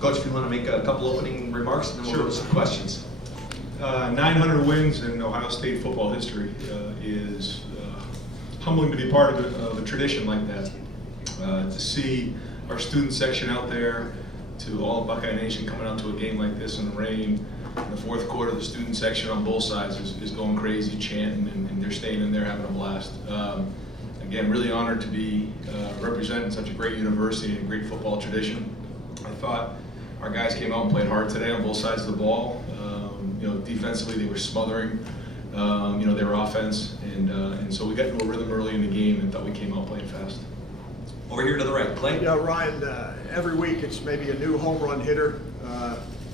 Coach, if you want to make a couple opening remarks, and then we'll go to some questions. 900 wins in Ohio State football history is humbling to be part of a tradition like that. To see our student section out there, to all of Buckeye Nation coming out to a game like this in the rain. In the fourth quarter, the student section on both sides is going crazy, chanting, and they're staying in there having a blast. Again, really honored to be representing such a great university and a great football tradition. I thought our guys came out and played hard today on both sides of the ball. Defensively they were smothering, their offense, and so we got into a rhythm early in the game and thought we came out playing fast. Over here to the right, Clay. Yeah, Ryan, every week it's maybe a new home run hitter.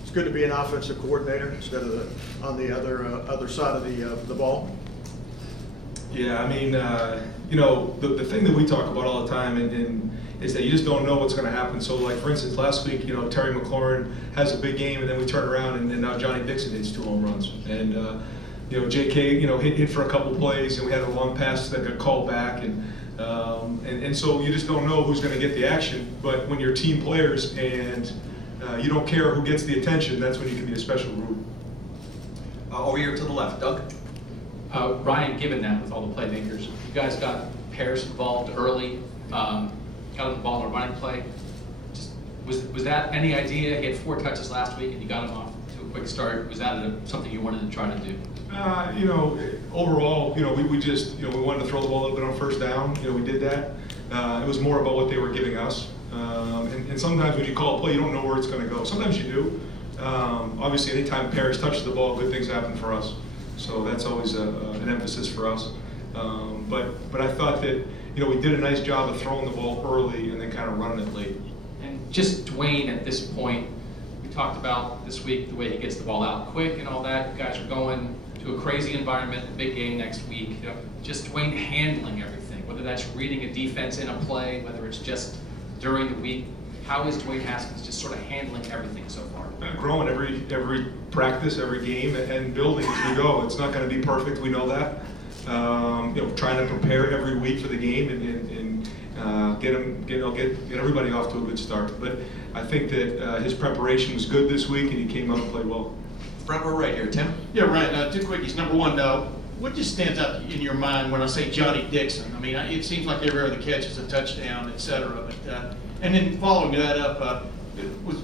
It's good to be an offensive coordinator instead of on the other side of the ball. Yeah, I mean, the thing that we talk about all the time is that you just don't know what's going to happen. So, like, for instance, last week, Terry McLaurin has a big game, and then we turn around, and then now Johnny Dixon hits 2 home runs. And, J.K., hit for a couple plays, and we had a long pass that got called back. And so you just don't know who's going to get the action. But when you're team players and you don't care who gets the attention, that's when you can be a special group. Over here to the left, Doug. Ryan, given that with all the playmakers, you guys got Paris involved early, got him the ball in a running play. Was that any idea? He had 4 touches last week and you got him off to a quick start. Was that something you wanted to try to do? Overall, we wanted to throw the ball a little bit on first down. We did that. It was more about what they were giving us. And sometimes when you call a play, you don't know where it's going to go. Sometimes you do. Obviously, anytime Paris touches the ball, good things happen for us. So that's always an emphasis for us. But I thought that we did a nice job of throwing the ball early and then kind of running it late. And just Dwayne at this point, we talked about this week the way he gets the ball out quick and all that. You guys are going to a crazy environment, a big game next week. Just Dwayne handling everything, whether that's reading a defense in a play, whether it's just during the week. How is Dwayne Haskins just sort of handling everything so far? Growing every practice, every game, and building as we go. It's not going to be perfect. We know that. Trying to prepare every week for the game and get everybody off to a good start. But I think that his preparation was good this week, and he came out and played well. Front row right here, Tim. Yeah, Ryan. 2 quickies. Number one, what just stands out in your mind when I say Johnny Dixon? I mean, it seems like every other catch is a touchdown, etc. But and then following that up,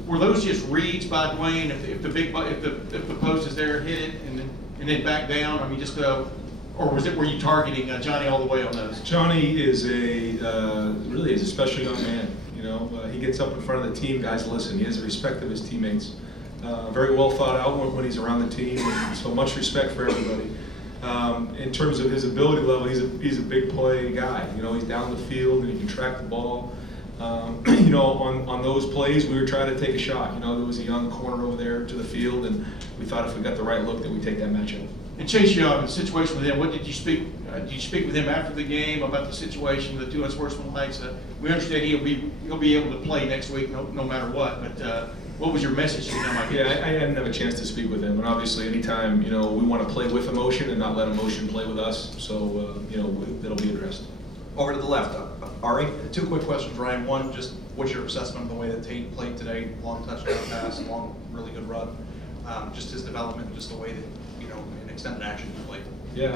were those just reads by Dwayne? If the post is there, hit it and then back down. I mean, just or were you targeting Johnny all the way on those? Johnny is really is a special young man. He gets up in front of the team. Guys listen. He has the respect of his teammates. Very well thought out when he's around the team. And so much respect for everybody. In terms of his ability level, he's a big play guy. He's down the field and he can track the ball. On those plays, we were trying to take a shot. There was a young corner over there to the field, and we thought if we got the right look, that we'd take that matchup. And Chase Young, the situation with him, what did you speak? Did you speak with him after the game about the situation, the 2 unsportsmanlike? We understand he'll be able to play next week, no matter what. But what was your message to him? I didn't have a chance to speak with him, and obviously, anytime we want to play with emotion and not let emotion play with us. So that'll be addressed. Over to the left, Ari. 2 quick questions, Ryan. One, just what's your assessment of the way that Tate played today? Long touchdown pass, long, really good run. Just his development, just the way that, in extended action he played. Yeah,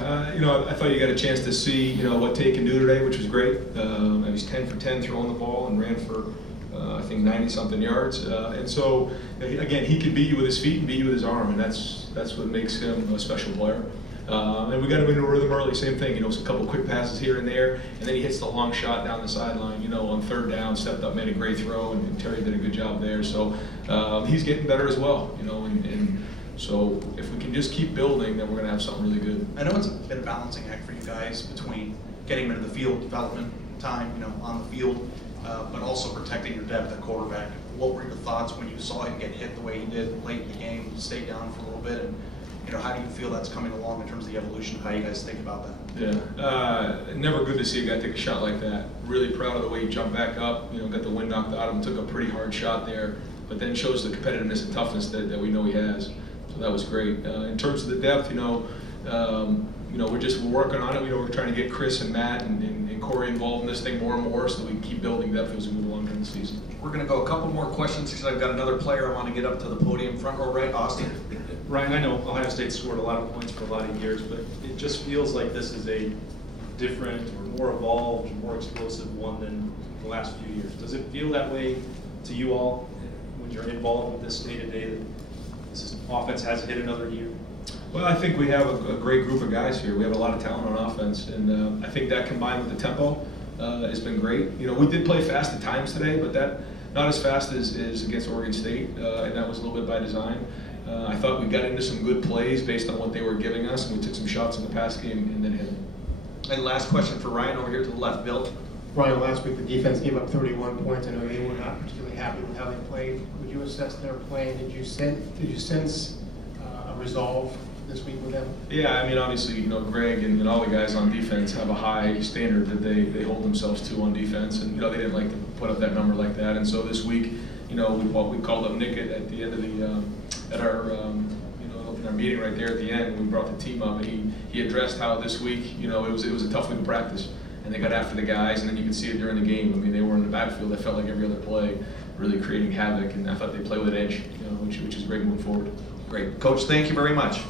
I thought you got a chance to see, what Tate can do today, which was great. He was 10 for 10 throwing the ball and ran for, I think, 90-something yards. And so, again, he can beat you with his feet and beat you with his arm, and that's what makes him a special player. And we got him into a rhythm early, same thing, a couple quick passes here and there, and then he hits the long shot down the sideline, on third down, stepped up, made a great throw, and Terry did a good job there. So he's getting better as well, and so if we can just keep building, then we're going to have something really good. I know it's been a balancing act for you guys between getting him into the field, development time, on the field, but also protecting your depth at quarterback. What were your thoughts when you saw him get hit the way he did late in the game, stay down for a little bit, and how do you feel that's coming along in terms of the evolution? How you guys think about that? Yeah, never good to see a guy take a shot like that. Really proud of the way he jumped back up, got the wind knocked out of him, took a pretty hard shot there, but then shows the competitiveness and toughness that we know he has. So that was great. In terms of the depth, we're working on it. We're trying to get Chris and Matt and Corey involved in this thing more and more so that we can keep building depth as we move along. the season. We're going to go a couple more questions because I've got another player I want to get up to the podium. Front row right, Austin. Ryan, I know Ohio State scored a lot of points for a lot of years, but it just feels like this is a different or more evolved, more explosive one than the last few years. Does it feel that way to you all when you're involved with this day-to-day, that this offense has hit another year? Well, I think we have a great group of guys here. We have a lot of talent on offense, and I think that combined with the tempo has been great. You know, we did play fast at times today, but that not as fast as against Oregon State, and that was a little bit by design. I thought we got into some good plays based on what they were giving us, and we took some shots in the pass game and then hit them. And last question for Ryan over here to the left, Bill. Ryan, last week the defense gave up 31 points. I know you were not particularly happy with how they played. Would you assess their play? Did you sense a resolve this week with them? Yeah, I mean, obviously, you know, Greg and all the guys on defense have a high standard that they hold themselves to on defense, and you know they didn't like to put up that number like that. And so this week, you know, we called up Nick at the end of the at our in our meeting right there at the end. We brought the team up, and he addressed how this week, you know, it was a tough week of practice, and they got after the guys, and then you could see it during the game. I mean, they were in the backfield. That felt like every other play, really creating havoc, and I thought they played with an edge, you know, which is great moving forward. Great. Coach, thank you very much.